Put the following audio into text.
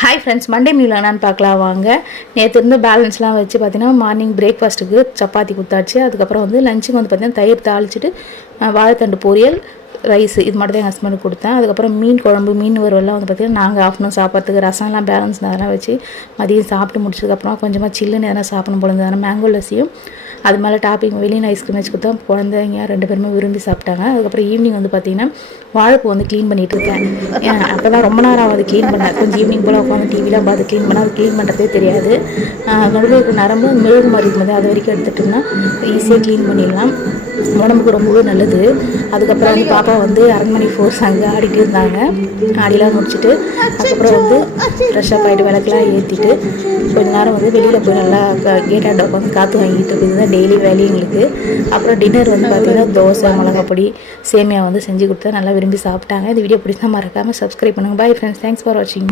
Hi friends, Monday meal என்னன்னு பார்க்கலாம் வாங்க. நேற்று இருந்து பேலன்ஸ்லாம் வச்சு பார்த்தீங்கன்னா மார்னிங் பிரேக்ஃபாஸ்ட்டுக்கு சப்பாத்தி கொடுத்தாச்சு. அதுக்கப்புறம் வந்து லஞ்சுக்கு வந்து பார்த்தீங்கன்னா தயிர் தாளிச்சிட்டு வாழைத்தண்டு பொரியல், ரைஸ் இது மட்டும் தான் எங்கள் ஹஸ்பண்டுக்கு கொடுத்தேன். அதுக்கப்புறம் மீன் குழம்பு, மீன் வறுவல்லாம் வந்து பார்த்திங்கன்னா நாங்கள் ஆஃப்டர்நூன் சாப்பிட்றதுக்கு ரசம்லாம் பேலன்ஸ் அதெல்லாம் வச்சு மதியம் சாப்பிட்டு முடிச்சதுக்கப்புறம் கொஞ்சமாக சில்லுன்னு எதனா சாப்பிடணும் போல இருந்தது. மேங்கோ லஸ்ஸியும் அது மேலே டாப்பிங் வெளியே ஐஸ்கிரீம் வச்சு கொடுத்தா குழந்தைங்க 2 பேருமே விரும்பி சாப்பிட்டாங்க. அதுக்கப்புறம் ஈவினிங் வந்து பார்த்திங்கன்னா வாழைப்பூ வந்து க்ளீன் பண்ணிகிட்டு இருக்கேன். அப்போ தான் ரொம்ப நேரம் அது க்ளீன் பண்ணேன். கொஞ்சம் ஈவினிங் போல் உட்காந்து டிவிலாம் பார்த்து க்ளீன் பண்ணால் அது க்ளீன் பண்ணுறதே தெரியாது. நடுவில் நரம்பு மெழுகு மாதிரி இருக்கும்போது அது வரைக்கும் எடுத்துகிட்டோம்னா ஈஸியாக க்ளீன் பண்ணிடலாம். உடம்புக்கு ரொம்பவே நல்லது. அதுக்கப்புறம் வந்து பாப்பா வந்து அரண்மனை ஃபோர்ஸ் அங்கே ஆடிட்டு இருந்தாங்க. ஆடிலாம் முடிச்சுட்டு அதுக்கப்புறம் வந்து ஃப்ரெஷ்ஷப் ஆகிட்டு விளக்கெலாம் ஏற்றிட்டு கொஞ்ச நேரம் வந்து வெளியில் போய் நல்லா கேட்டாண்ட உட்காந்து காற்று வாங்கிட்டு இருக்குது தான் டெய்லி வேலையும் எங்களுக்கு. அப்புறம் டின்னர் வந்து பார்த்திங்கன்னா தோசை, மிளகாப்பொடி, சேமியா வந்து செஞ்சு கொடுத்தா நல்லா விரும்பி சாப்பிட்டாங்க. இந்த வீடியோ பிடிச்சா மறக்காமல் சப்ஸ்கிரைப் பண்ணுங்கள். பாய் ஃப்ரெண்ட்ஸ், தேங்க்ஸ் ஃபார் வாட்சிங்.